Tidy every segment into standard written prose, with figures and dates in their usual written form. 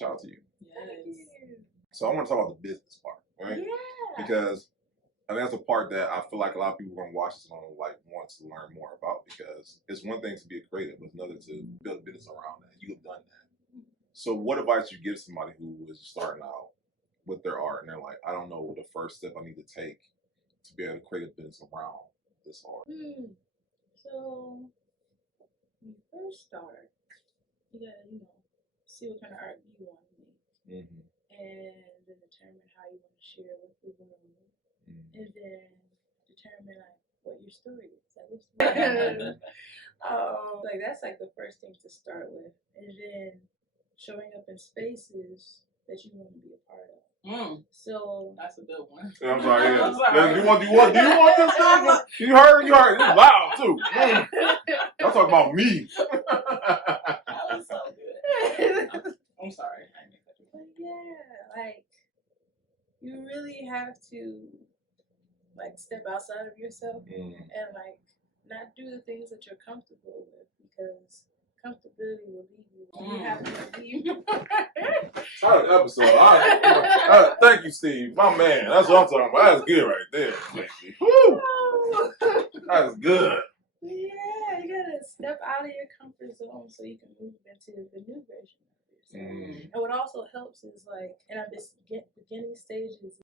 Shout out to you. Yes. So I want to talk about the business part, right? Yeah. Because I think that's a part that I feel like a lot of people are going to watch this and like want to learn more about, because it's one thing to be a creative, but it's another to build a business around that. You have done that. So what advice you give somebody who is starting out with their art and they're like, I don't know the first step I need to take to be able to create a business around this art? So when you first start, you gotta, see what kind of art you want to make. And then determine how you want to share with the world. And then determine like what your story is. Like what's like that's like the first thing to start with. And then showing up in spaces that you want to be a part of. So that's a good one. Yeah, I'm sorry. Yeah. I'm sorry. Do you want this thing? You heard. It's loud too. Y'all talking about me. That was so good. I'm sorry. But yeah, like you really have to like step outside of yourself and like not do the things that you're comfortable with, because comfortability will leave you. You have to leave. Solid episode. Thank you, Steve. My man. That's what I'm talking about. That's good right there. Woo! That's good. Yeah, you gotta step out of your comfort zone so you can move into the new version of yourself. And what also helps is like, and I'm just beginning stages,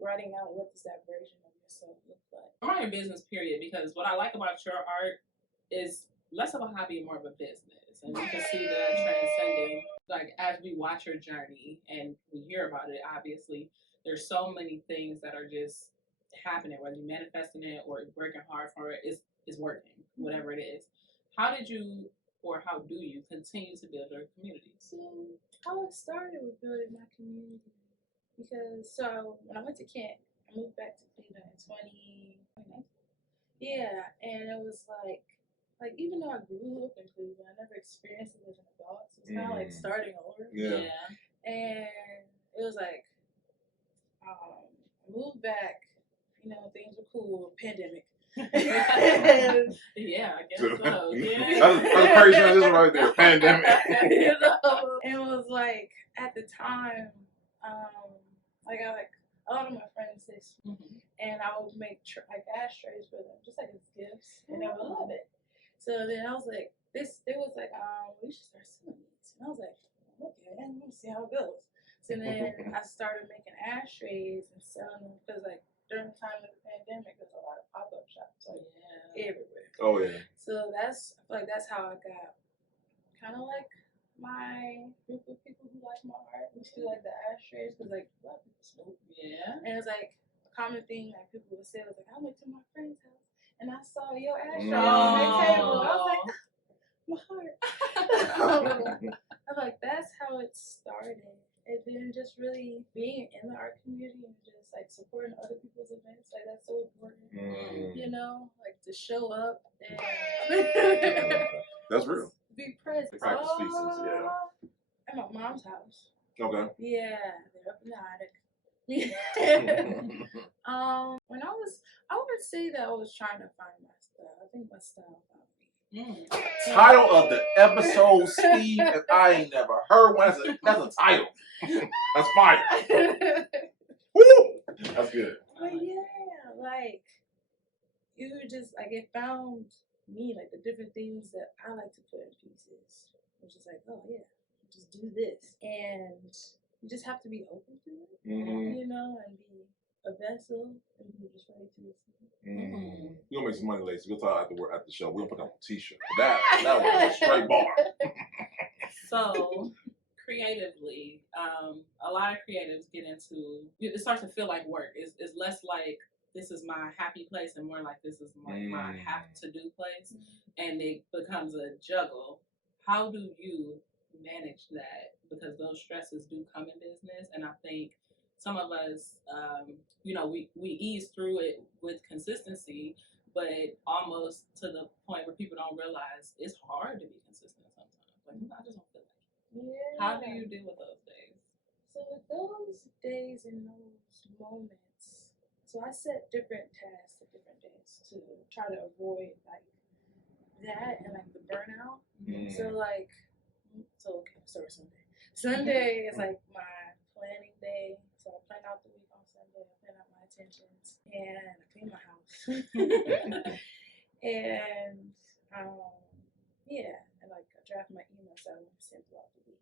writing out what does that version of yourself look like. I'm running a business, period, because what I like about your art is less of a hobby and more of a business. And you can see that transcending, like as we watch your journey and we hear about it, obviously, there's so many things that are just happening, whether you're manifesting it or working hard for it, is working, whatever it is. How did you, or how do you continue to build your community? So how it started with building my community, because so when I went to Kent, I moved back to Cleveland in 2019. Yeah, and it was like even though I grew up in Cleveland, I never experienced it as an adult. So it's kind of like starting over. Yeah. And it was like I moved back. Things were cool. Pandemic. Yeah, I guess so. Yeah. That's a crazy transition right there. Pandemic. It was like at the time, I got like a lot of my friends this, and I would make like ashtrays for them, just like as gifts, and they would love it. So then I was like, they was like, we should start selling these, and I was like, okay, let me see how it goes. So then I started making ashtrays and selling them, because like during the time of the pandemic, there's a lot of pop-up shops like everywhere. Oh yeah. So I feel like that's how I got kind of like my group of people who like my art, who still like the ashtrays, because like a lot of people smoke. Yeah. And it's like a common thing like people would say was like, I went to my friend's house and I saw your ashtray on their table. I was like, my heart. I was like, that's how it started. And then just really being in the art community and just like supporting other people's events, like that's so important. Like to show up and that's real. Be present. Practice pieces, yeah. At my mom's house. Okay. Yeah, they're up in the attic. When I would say that I was trying to find my style. I think my style found me. Title of the episode, Steve, and I ain't never heard one. That's a title. That's fire. Woo! That's good. But yeah, like you just like it found me, like the different things that I like to put in pieces. It was just like, oh yeah, just do this, and you just have to be open to it, and be a vessel and be just ready to receive. We're gonna make some money, Lacy. We'll talk at the show. We'll put that on a t-shirt. That was a straight bar. So creatively, a lot of creatives get into it starts to feel like work. It's less like this is my happy place and more like this is my have to do place, and it becomes a juggle. How do you manage that? Because those stresses do come in business, and I think some of us, we ease through it with consistency, but almost to the point where people don't realize it's hard to be consistent sometimes. Like, I just don't feel like it. Yeah. How do you deal with those days? So with those days and those moments, so I set different tasks at different days to try to avoid like that and like the burnout. So like, okay, sorry, Sunday. Sunday is like my planning day. So I plan out the week on Sunday. I plan out my intentions and I clean my house. And yeah, and like I draft my emails that I want to send throughout the week.